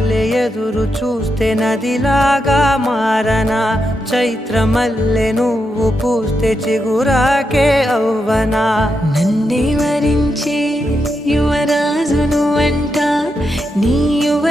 మల్లె ఎదురు చూస్తే నదిలాగా మారనా, చైత్ర మల్లె నువ్వు పూస్తే చిగురాకే అవ్వనా. నన్నే వరించే యువరాజును అంట నీ యువ